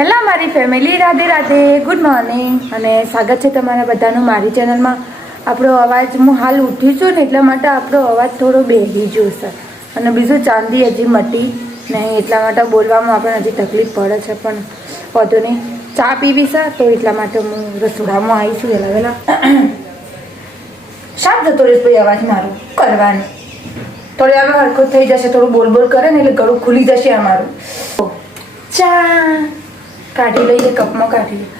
Hello મારી family, Radhe Radhe, good morning અને સ્વાગત છે તમારા બધાનું મારી ચેનલમાં. આપણો અવાજ, હું હાલ ઉઠી છું ને એટલા માટે આપણો અવાજ થોડો બેસી ગયો છે અને બીજું ચાંદી હજી મટી નહીં એટલા માટે બોલવામાં આપણને હજી તકલીફ પડે છે, પણ વધુ નહીં. ચા પીવી છે તો એટલા માટે હું રસોડામાં આવી છું વહેલા વહેલા. શાક જતો રહેશે ભાઈ, અવાજ મારું કરવાનું થોડી હવે હરખો થઈ જશે, થોડું બોલ બોલ કરે ને એટલે ગળું ખુલી જશે અમારું. ચા કાઢી લઈએ, કપમાં કાઢી લઈએ.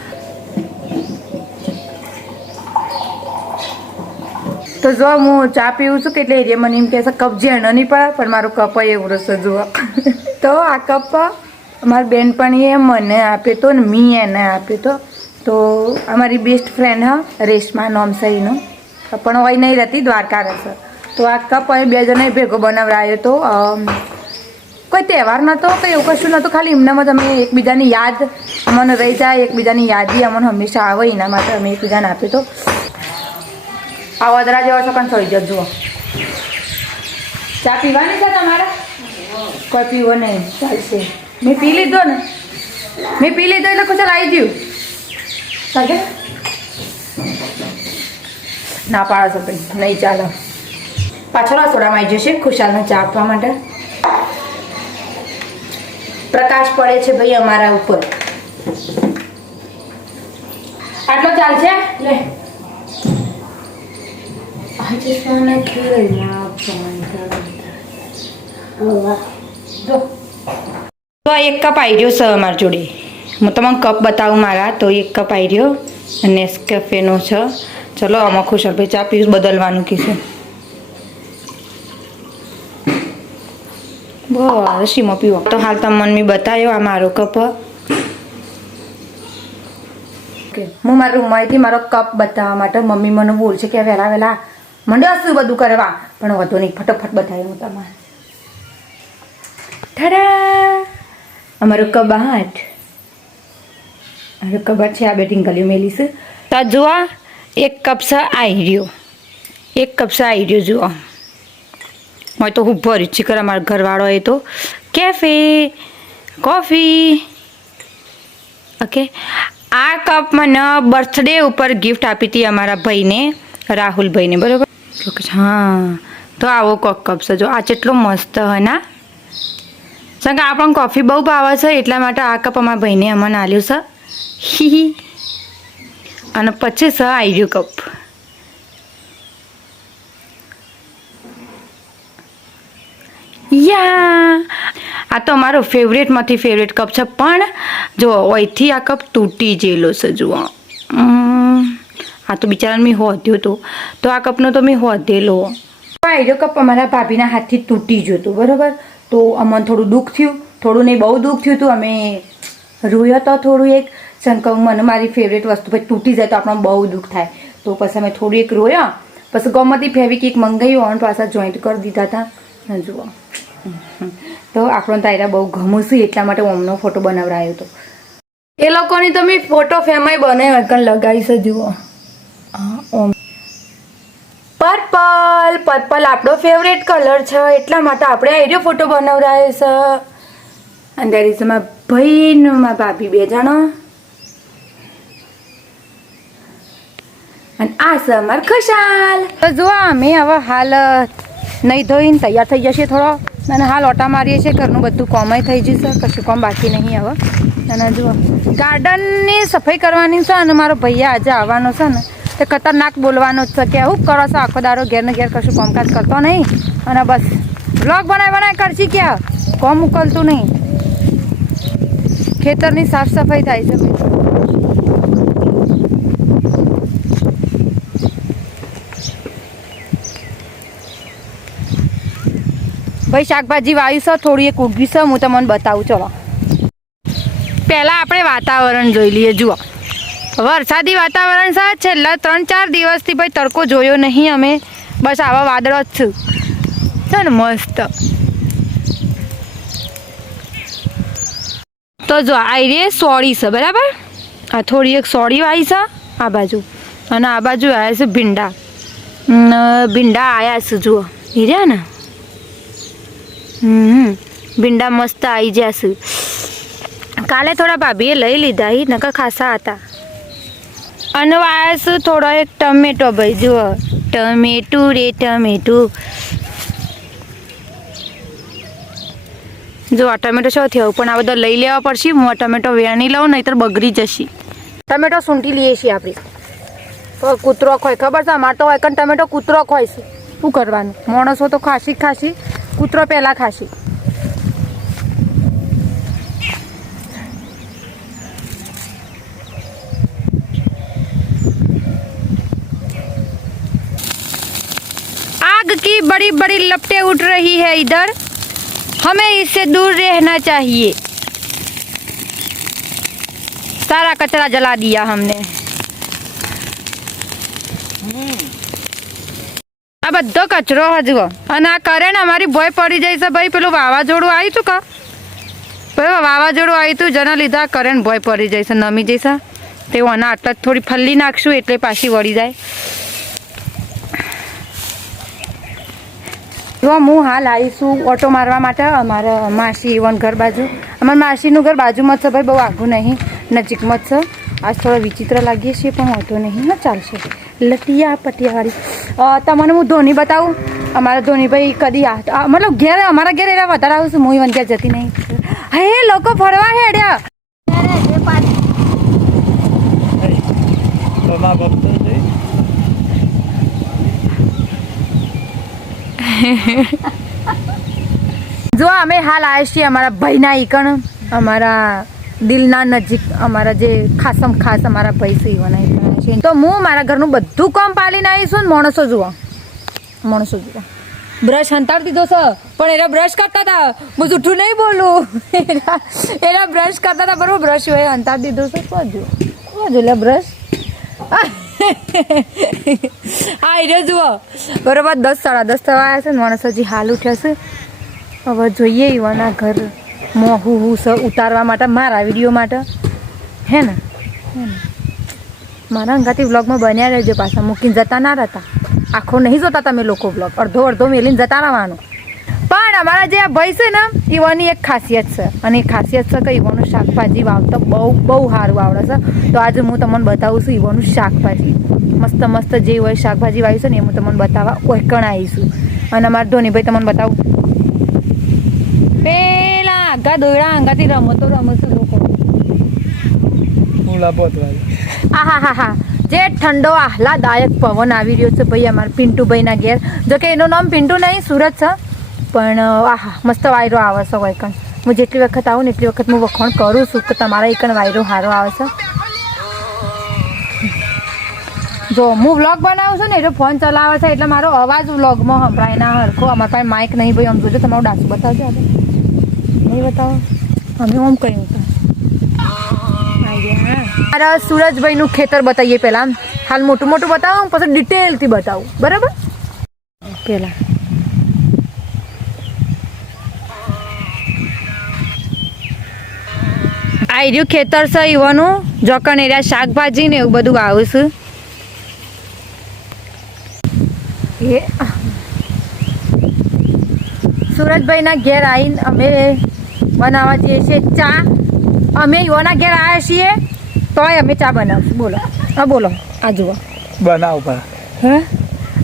તો જો હું ચા પીવું છું કે એટલે એ મને એમ કહે છે કપ જેણ નહીં પડે, પણ મારો કપ એવું રસ જુઓ. તો આ કપ અમારી બેનપણીએ મને આપ્યો તો ને મી એને આપ્યો તો અમારી બેસ્ટ ફ્રેન્ડ હા રેશમા નોમસાઈનો, પણ હોય નહીં રહેતી, દ્વારકા રહેશે. તો આ કપ અહીં બે જણે ભેગો બનાવડાયો તો કોઈ તહેવાર નહોતો કંઈ એવું કશું નહોતું, ખાલી એમનામાં તમે એકબીજાની યાદ અમને રહી જાય, એકબીજાની યાદી અમને હંમેશા આવે એના માટે અમે એકબીજાને આપ્યું તો. આ વધરા જેવા છે પણ થઈ જજો. જુઓ ચા પીવાની છે તમારે? કોઈ પીવો નહીં, ચાલશે. મેં પી લીધો ને, મેં પી લીધો એટલે કુછ આવી ગયું સાગે ના પાડો છો ભાઈ, નહીં ચાલો. પાછળ રસોડામાં આવી જશે ખુશાલને ચા આપવા માટે. પ્રકાશ પડે છે ભાઈ અમારા ઉપર. આટલો ચાલશે લે. આજે સોને ખેલના જો તો એક કપ આવી રહ્યો છે અમારી જોડે. હું તમને કપ બતાવું મારા. તો એક કપ આવી રહ્યો નેસ્કેફેનો છે. ચલો આમાં ખુશાલ ભાઈ ચા પીવું, બદલવાનું કીધું. બસ સીમો પીવો. તો હાલ તમને મેં બતાવ્યો આ મારો કપ. ઓકે, હું મારા રૂમમાંથી મારો કપ બતાવવા માટે મમ્મી મને બોલશે કે વહેલા વહેલા મંડ્યો શું બધું કરવા, પણ વધુ નહીં, ફટોફટ બતાવ્યું હું તમારે. ઠાડા અમારું કબાટ, મારું કબાટ છે. આ બેટિંગ ગલ્યું મેલીશ. તો જુઓ એક કપ છે આવી રહ્યો, એક કપ છે આવી રહ્યો. જુઓ હોય તો હું ભરી છે કર અમારા ઘરવાળો એ તો કેફે કોફી. ઓકે, આ કપ મને બર્થડે ઉપર ગિફ્ટ આપી હતી અમારા ભાઈને, રાહુલભાઈને, બરાબર? હા, તો આવો કોક કપ છે. જો આ કેટલો મસ્ત હોય ના, કારણ કે આપણને કોફી બહુ ભાવે છે એટલા માટે આ કપ અમારા ભાઈને અમને આલ્યું છે. હી અને પછી છે આવી રહ્યું કપ. યા આ તો અમારો ફેવરેટમાંથી ફેવરેટ કપ છે, પણ જો અહીંથી આ કપ તૂટી ગયેલો છે. જુઓ આ તો બિચારાને મેં હોધ્યો હતો, તો આ કપનો તો મેં હોધેલો. આ કપ અમારા ભાભીના હાથથી તૂટી ગયો હતો, બરાબર? તો અમને થોડું દુઃખ થયું, થોડું નહીં બહુ દુઃખ થયું હતું. અમે રોયો તો થોડું એક શંકર, મને મારી ફેવરેટ વસ્તુ પછી તૂટી જાય તો આપણને બહુ દુઃખ થાય. તો પછી અમે થોડું એક રોયા, પછી ગમતી ફેવિકિક મંગાવ્યું અને પાછા જોઈન્ટ કરી દીધા હતા. જુઓ તો આપણો તાયરા બહુ ગમું છું એટલા માટે ઓમનો ફોટો બનાવડાયો હતો. એ લોકોની તો મેં ફોટો ફેમાય બનાવી કણ લગાવી છે. જુઓ ઓમ પર્પલ, પર્પલ આપણો ફેવરેટ કલર છે એટલા માટે આપણે આર્યો ફોટો બનાવડાયો છે. અને દેર ઇઝ મારા ભાઈ ને મારા ભાભી બે જણા. અને આ છે અમાર ખુશાલ. તો જુઓ અમે હવે હાલ નહીં ધોઈને તૈયાર થઈ જશે થોડો, અને હાલ ઓટા મારીએ છીએ. ઘરનું બધું કોમાય થઈ જશે, કશું કામ બાકી નહીં હવે. અને જુઓ ગાર્ડનની સફાઈ કરવાની છે અને મારો ભૈયા આજે આવવાનો છે ને તે ખતરનાક બોલવાનો જ છે કે આવું કરો છો આખો દારો ઘેર ને ઘેર, કશું કામકાજ કરતો નહીં અને બસ બ્લોગ બનાવી કરશી ક્યાં કોમ ઉકલતું નહીં. ખેતરની સાફ સફાઈ થાય છે ભાઈ. શાકભાજી વાવી છે, થોડી એક ઉગી છે, હું તમને બતાવું. ચલો પહેલાં આપણે વાતાવરણ જોઈ લઈએ. જુઓ વરસાદી વાતાવરણ છે. છેલ્લા 3-4 દિવસથી ભાઈ તડકો જોયો નહીં અમે, બસ આવા વાદળો જ છે ને મસ્ત. તો જો આ રે સોળી છે, બરાબર? આ થોડી એક સોળી વાવી છે આ બાજુ, અને આ બાજુ આવ્યા છે ભીંડા. ભીંડા આવ્યા છે, જુઓ એ રહ્યા ને. ભીંડા મસ્ત આવી જશે. કાલે થોડા ભાભીએ લઈ લીધા એ નકર ખાસા હતા. અને વાયસ થોડો એક ટમેટો ભાઈ જુઓ ટમેટું રે ટમેટું જો આ ટમેટો શું થયું પણ આ બધા લઈ લેવા પડશે. હું આ ટમેટો વેણી લઉં નહીંતર બગડી જશે. ટમેટો સૂંટી લઈએ છીએ આપણે તો કૂતરો ખોય ખબર છે અમારે તો હોય કણ ટમેટો કૂતરો ખોય છે. શું કરવાનું માણસો તો ખાસી કૂતરો પહેલાં ખાસી. आग की बड़ी बड़ी लपटें उठ रही है इधर, हमें इससे दूर रहना चाहिए. सारा कचरा जला दिया हमने. આ બધો કચરો હજુ અને આ કરે ને અમારી ભોય પડી જાય છે ભાઈ. પેલું વાવાઝોડું આવ્યું હતું કા પેલું વાવાઝોડું આવ્યું હતું જેના લીધે કરે ને ભોય પડી જાય છે નમી જઈશે. તે આના આટલા થોડી ફલ્લી નાખશું એટલે પાછી વળી જાય. જો હું હાલ આવીશું ઓટો મારવા માટે અમારા માસી વન ઘર બાજુ. અમારા માસીનું ઘર બાજુમાં જ છે ભાઈ, બહુ આઘું નહીં, નજીકમાં જ છે. આજ થોડા વિચિત્ર લાગીએ છીએ પણ વાંધો નહીં, હા ચાલશે. લટિયા પટિયાવાળી તમને હું ધોની બતાવું. અમારા ધોનીભાઈ કદી મતલબ ઘેર અમારા ઘેર એના વધારે આવું છું. હું ઇવન ઘેર જતી નહીં. હે લોકો ફરવા હેડ્યા. જો અમે હાલ આવ્યા છીએ અમારા ભાઈના ઈકણ, અમારા દિલના નજીક, અમારા જે ખાસમ ખાસ અમારા ભાઈ છે ઈવાના ઈકણ છે. તો હું મારા ઘરનું બધું કામ પાલીને આવીશું ને માણસો જુઓ બ્રશ હંતાડી દીધો છે પણ એના બ્રશ કરતા હતા. હું જૂઠું નહીં બોલું, એના બ્રશ કરતા હતા બરોબર. બ્રશ હોય હંતાડી દીધો છે. જો લે બ્રશ હા એ જુઓ બરોબર 10 સાડા 10 થવા આવ્યા છે ને માણસ હજી હાલ ઉઠ્યા છે. હવે જોઈએ ઈવાના ઘર મોહું ઉતારવા માટે મારા વિડીયો માટે હે ને મારા અંગાથી વ્લોગમાં બન્યા રહેજો. પાછા મૂકીને જતા ના રહેતા. આખો નહીં જોતા તમે લોકો વ્લોગ, અડધો મેલીને જતા રહેવાનું. પણ અમારા જે આ ભાઈ છે ને ઈવાની એક ખાસિયત છે અને એ ખાસિયત છે કે ઈવાનું શાકભાજી વાવતા બહુ સારું આવડે છે. તો આજે હું તમને બતાવું છું ઈવાનું શાકભાજી મસ્ત જે હોય શાકભાજી વાવ્યું છે ને એ હું તમને બતાવવા ઓળખણ આવીશું. અને અમારા ધોનીભાઈ તમને બતાવું પેલા આગા દોયડા અંગાથી રમતો રમશું લોકો. હા જે ઠંડો આહલાદાયક પવન આવી રહ્યો છે ભાઈ અમારા પિન્ટુભાઈના ઘેર. જો કે એનું નામ પિન્ટુ નહીં સુરત છે પણ આહા મસ્ત વાયરો આવે છે વૈકણ. હું જેટલી વખત આવું ને એટલી વખત હું વખાણ કરું છું કે તમારા એકણ વાયરો સારો આવે છે. જો હું વ્લોગ બનાવું છું ને એટલે ફોન ચલાવે છે એટલે મારો અવાજ વ્લોગમાં સંભળાય ના હરખો. અમારા પાસે માઇક નહીં ભાઈ. આમ જોજો તમારું ડાસું બતાવજો. નહીં બતાવો અમે આમ કહ્યું હતું. મારા સુરજભાઈનું ખેતર બતાવીએ પહેલાં. હાલ મોટું બતાવું પછી ડિટેલથી બતાવું બરાબર. પહેલાં આ રહ્યું ખેતર છે ઈવાનું. જોકણ એરિયા શાકભાજી ને એવું બધું આવું છું. એ સુરજભાઈના ઘેર આવીને અમે બનાવવા જઈએ છીએ ચા. અમે ઈવાના ઘેર આવ્યા છીએ તોય અમે ચા બનાવશું. બોલો હા બોલો. આ જુઓ બનાવ હા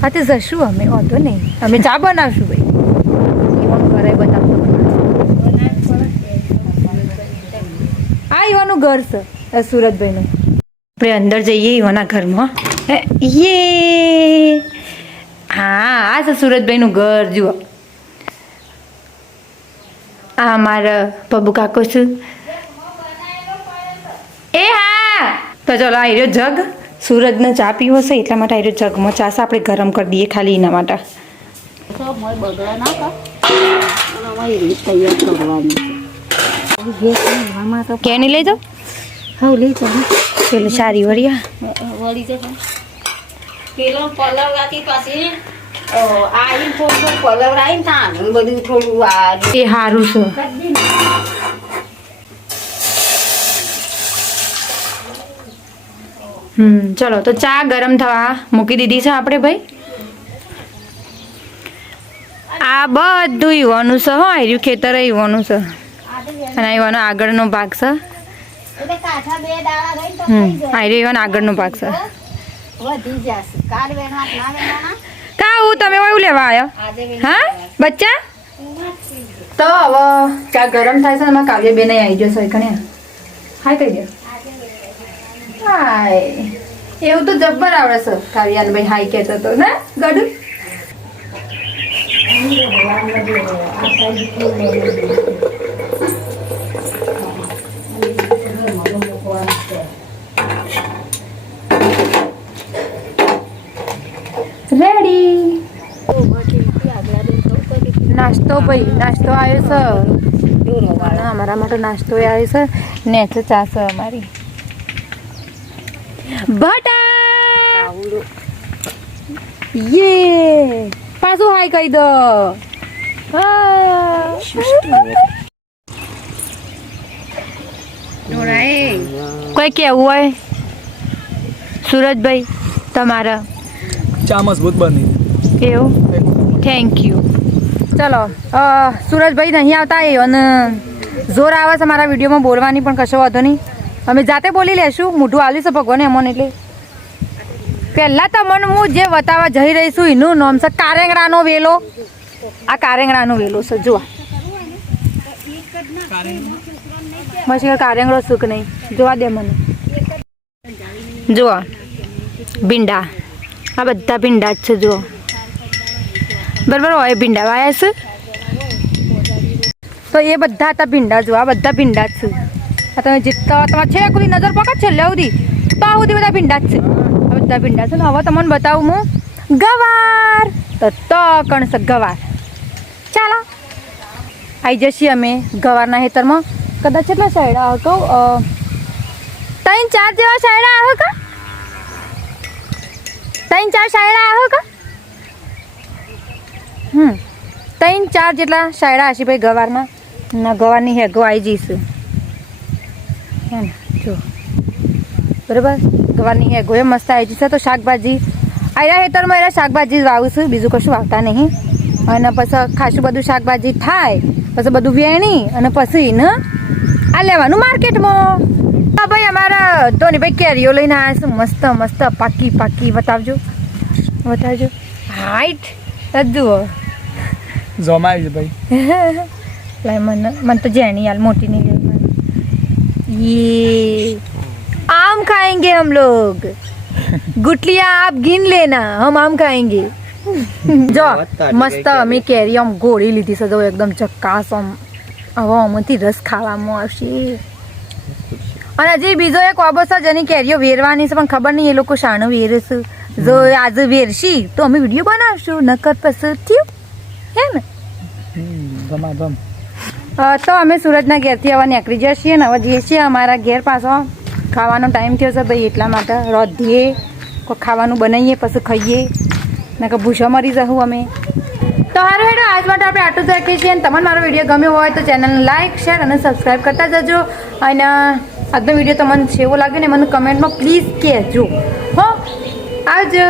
હા તે જશું અમે વાંધો નહીં. અમે ચા બનાવશું ભાઈ. ઈવાનું ઘરે બતાવતો આ ઈવાનું ઘર છે સુરજભાઈનું. આપણે અંદર જઈએ ઈવાના ઘરમાં. યે હા આ છે સુરજભાઈનું ઘર. જુઓ આ અમારા પબુ કાકો છું. એ હા તો ચલો આ રહ્યો જગ. સુરજને ચા પીવો છે એટલા માટે આ રહ્યો જગમાં ચા છે. આપણે ગરમ કરી દઈએ ખાલી એના માટે. કેની લઈ જાઓ? હા લઈ જાઓ. પેલું સારી વળિયા પેલો પલવડાથી પછી આઈ થોડું પલવડાઈ ને બધું થોડું એ સારું છે. ચલો તો ચા ગરમ થવા મૂકી દીધી છે આપણે ભાઈ. આ બધું ઈવાનું છે. હા આવ્યું ખેતર ઈવાનું છે અને ઈવાનો આગળનો ભાગ છે પાછા 2 દાડા રહીને તો થઈ જાય. આ રહ્યો આગળનો ભાગ છે. વધી જશે. કાલ વેણવા ના વેણવાના. કા હું તમે એવું લેવા આવ્યો આજે હા બચ્ચા તો હવે ચા ગરમ થાય છે એમાં કાવ્ય બેન આવી જશે કણે હાય કહી દે હાય એવું તો જબ્બર આવડે છે કાવ્યાને ભાઈ હાય કહેતો તો ને ગડુ રેડી નાસ્તો ભાઈ નાસ્તો આવ્યો છે અમારા માટે નાસ્તો આવ્યો છે ને છે ચા છે અમારી બટા યે પાછું હાય કહી દો કોઈ કેવું હોય સુરજભાઈ તમારા ચા મજબૂત બની એવું થેન્ક યુ ચલો સુરજભાઈ નહીં આવતા એ અને જોર આવે છે મારા વિડીયોમાં બોલવાની પણ કશો વાંધો નહીં અમે જાતે બોલી લેશું મોઢું આલ્યું છે ભગવાને અમને એટલે પહેલાં તમને હું જે બતાવવા જઈ રહી છું એનું નામ છે કારેંગડાનો વેલો આ કારેંગડાનો વેલો છે જુઓ પછી કારેંગડો સુખ નહીં જોવા દે મને જુઓ ભીંડા આ બધા ભીંડા જ છે જુઓ બરાબર હોય ભીંડા વાયા છે તો એ બધા હતા ભીંડા જુઓ આ બધા ભીંડા જ છે આ તમે જેટલા તમારે છે કોઈ નજર પકડ છેલ્લે સુધી તો આ સુધી બધા ભીંડા જ છે આ બધા ભીંડા છે ને હવે તમને બતાવું હું ગવાર તો કણ છે ગવાર ચાલો આવી જઈએ અમે ગવારના ખેતરમાં કદાચ કેટલા સાયડા હતો 3-4 જેવા સાયડા આવે કા 3-4 સાયડા આવે કા 3-4 જેટલા સાયડા હશે ભાઈ ગવારના ના ગવારની હેગો આવી જઈશું હે ને જો બરાબર ગવારની હેગો એ મસ્ત આવી જશે તો શાકભાજી આયા ખેતરમાં એના શાકભાજી જ વાવું છું બીજું કશું વાવતા નહીં અને પછી ખાસું બધું શાકભાજી થાય પછી બધું વેણી અને પછી ને આ લેવાનું માર્કેટમાં હા ભાઈ અમારા ધોની ભાઈ કેરીઓ લઈને આવ્યા છે મસ્ત મસ્ત પાકી પાકી બતાવજો હાઈટ જુઓ જમાય છે ભાઈ લાય મને તો જેણી યાર મોટી નહીં લેવી ये आम खाएंगे हम लोग गुटलियां आप गिन लेना हम आम खाएंगे જો મસ્ત અમે કેરી આમ ગોળી લીધી છે જો એકદમ ચક્કાસ આમ હવે આમાંથી રસ ખાવામાં આવશે અને હજી બીજો એક વાબો છે જેની કેરીઓ વેરવાની છે પણ ખબર નહીં એ લોકો શાણું વેરે છે જો આજે વેરશી તો અમે વિડીયો બનાવશું નકર પછી થયું હે ને ધમાધમ તો અમે સુરતના ઘેરથી હવે નીકળી જઈએ છીએ ને હવે જઈએ છીએ અમારા ઘેર પાછો ખાવાનો ટાઈમ થયો છે ભાઈ એટલા માટે રોધીએ કોઈ ખાવાનું બનાવીએ પછી ખાઈએ ને કે ભૂસા મરી જવું અમે તો હારું હેડો આજ માટે આપણે આટલું જ રાખીએ છીએ અને તમને મારો વિડીયો ગમ્યો હોય તો ચેનલને લાઇક શેર અને સબસ્ક્રાઈબ કરતા જજો અને આજનો વિડીયો તમને કેવો લાગ્યો ને મને કમેન્ટમાં પ્લીઝ કહેજો હો આવજો.